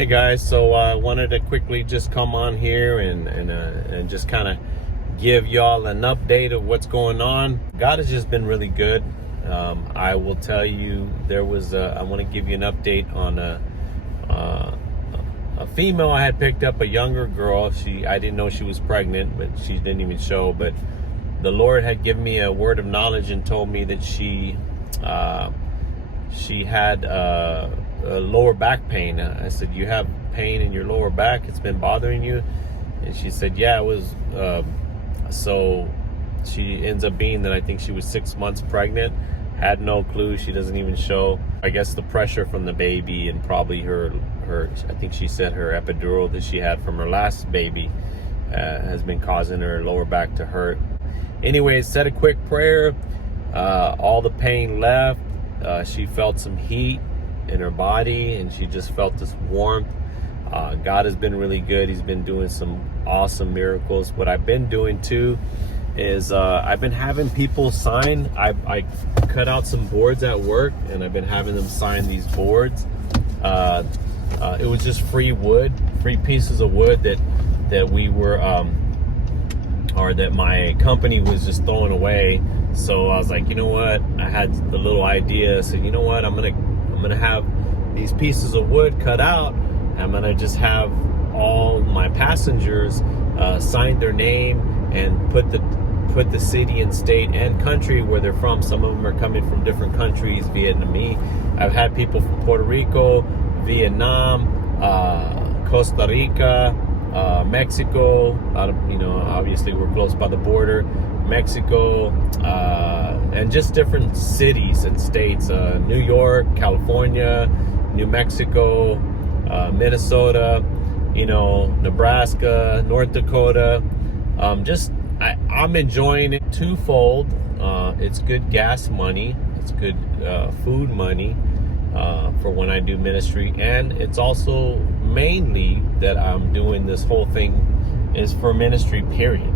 Hey guys, so I wanted to quickly just come on here and just kind of give y'all an update of what's going on. God has just been really good. I will tell you, I want to give you an update on a female I had picked up, a younger girl. I didn't know she was pregnant, but she didn't even show. But the Lord had given me a word of knowledge and told me that she had a lower back pain. I said, "You have pain in your lower back? It's been bothering you?" And she said, "Yeah, it was." So she ends up being that I think she was 6 months pregnant. Had no clue. She doesn't even show. I guess the pressure from the baby and probably her I think she said her epidural that she had from her last baby has been causing her lower back to hurt. Anyways, said a quick prayer. All the pain left. She felt some heat in her body and she just felt this warmth. God has been really good. He's been doing some awesome miracles. What I've been doing too is I've been having people sign. I cut out some boards at work and I've been having them sign these boards. It was just free pieces of wood that we were or that my company was just throwing away. So I was like, you know what? I had a little idea. I said, you know what? I'm gonna have these pieces of wood cut out. I'm gonna just have all my passengers sign their name and put the city and state and country where they're from. Some of them are coming from different countries, Vietnamese. I've had people from Puerto Rico, Vietnam, Costa Rica, Mexico. Obviously we're close by the border. Mexico, and just different cities and states. New York, California, New Mexico, Minnesota, Nebraska, North Dakota. I'm enjoying it twofold. It's good gas money. It's good food money for when I do ministry. And it's also mainly that I'm doing this whole thing is for ministry, period.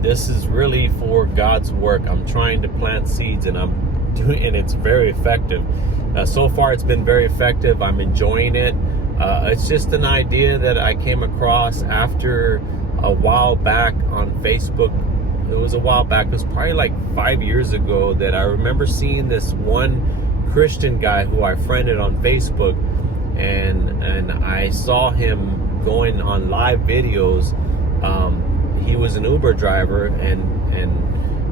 This is really for God's work. I'm trying to plant seeds and and it's very effective. So far it's been very effective. I'm enjoying it. It's just an idea that I came across after a while back on Facebook. It was a while back. It was probably like 5 years ago that I remember seeing this one Christian guy who I friended on Facebook, and I saw him going on live videos. He was an Uber driver and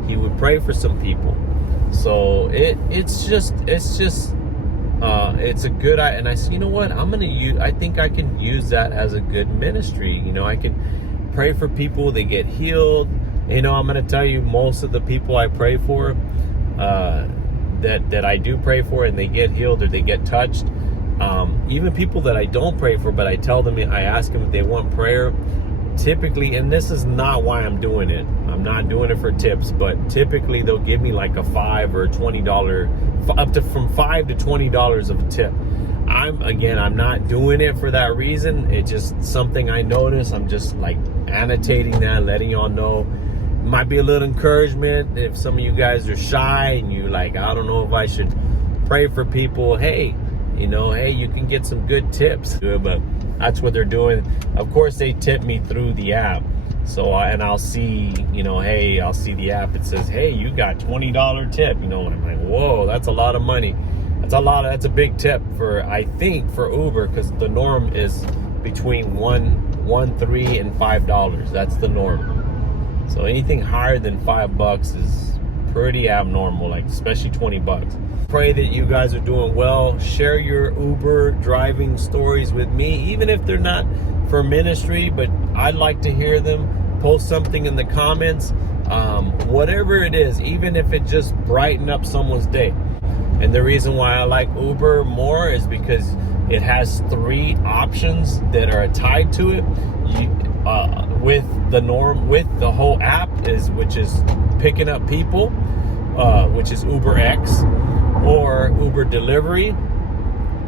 he would pray for some people. So it's a good, and I said, you know what, I think I can use that as a good ministry. I can pray for people, they get healed. I'm going to tell you, most of the people I pray for, that I do pray for and they get healed or they get touched, even people that I don't pray for, but I ask them if they want prayer, typically, and this is not why I'm doing it. I'm not doing it for tips, but typically they'll give me like a $5 or $20, up to from $5 to $20 of a tip. I'm not doing it for that reason. It's just something I notice. I'm just like annotating that, letting y'all know. Might be a little encouragement if some of you guys are shy and you like, I don't know if I should pray for people. Hey, you can get some good tips. But that's what they're doing. Of course, they tip me through the app. So, and I'll see, I'll see the app. It says, hey, you got $20 tip. And I'm like, whoa, that's a lot of money. That's a big tip I think for Uber, because the norm is between $3 and $5. That's the norm. So anything higher than $5 is pretty abnormal, like especially $20. Pray that you guys are doing well. Share your Uber driving stories with me, even if they're not for ministry, but I'd like to hear them. Post something in the comments, whatever it is, even if it just brighten up someone's day. And the reason why I like Uber more is because it has 3 options that are tied to it. With the whole app which is picking up people, which is UberX, or Uber delivery,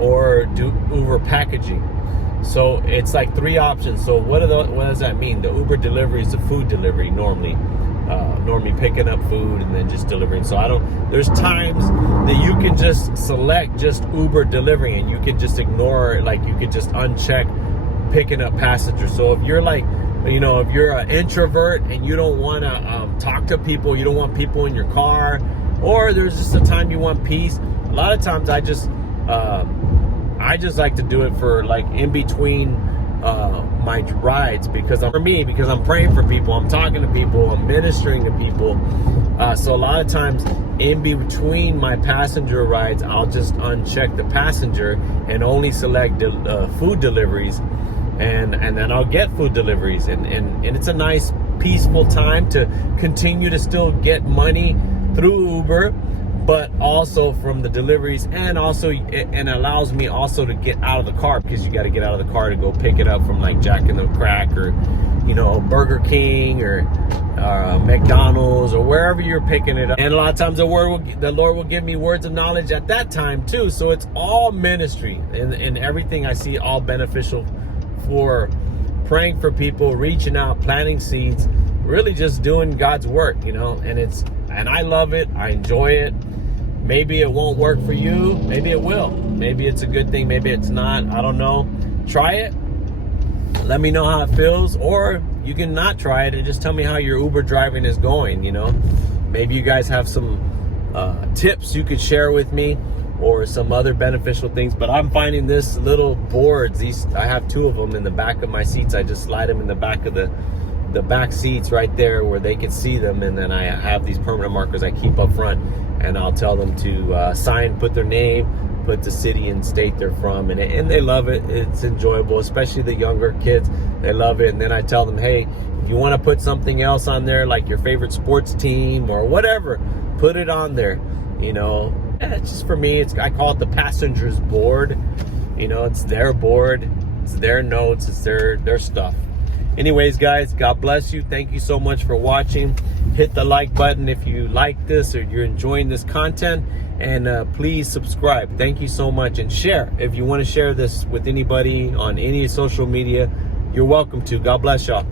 or Uber packaging. So it's like 3 options. So what does that mean? The Uber delivery is the food delivery normally. normally picking up food and then just delivering. So there's times that you can just select just Uber delivery, and you can just ignore, like you could just uncheck picking up passengers. So if you're like, if you're an introvert and you don't want to talk to people, you don't want people in your car, or there's just a time you want peace, a lot of times I just like to do it for like in between my rides, because I'm praying for people, I'm talking to people, I'm ministering to people. So a lot of times in between my passenger rides, I'll just uncheck the passenger and only select food deliveries, and then I'll get food deliveries, and it's a nice peaceful time to continue to still get money through Uber, but also from the deliveries, and allows me also to get out of the car, because you got to get out of the car to go pick it up from like Jack in the Crack, or Burger King, or McDonald's, or wherever you're picking it up. And a lot of times the Lord will give me words of knowledge at that time too. So it's all ministry, and everything I see all beneficial for praying for people, reaching out, planting seeds, really just doing God's work, and I love it. I enjoy it. Maybe it won't work for you. Maybe it will. Maybe it's a good thing. Maybe it's not. I don't know. Try it. Let me know how it feels. Or you can not try it and just tell me how your Uber driving is going, Maybe you guys have some tips you could share with me, or some other beneficial things. But I'm finding this little boards. I have 2 of them in the back of my seats. I just slide them in the back of the back seats right there where they can see them, and then I have these permanent markers I keep up front, and I'll tell them to sign, put their name, put the city and state they're from, and they love it. It's enjoyable, especially the younger kids. They love it. And then I tell them, hey, if you want to put something else on there, like your favorite sports team or whatever, put it on there. It's just, for me, I call it the passengers board. It's their board, it's their notes, it's their stuff. Anyways, guys, God bless you. Thank you so much for watching. Hit the like button if you like this or you're enjoying this content, and please subscribe. Thank you so much, and share. If you want to share this with anybody on any social media, you're welcome to. God bless y'all.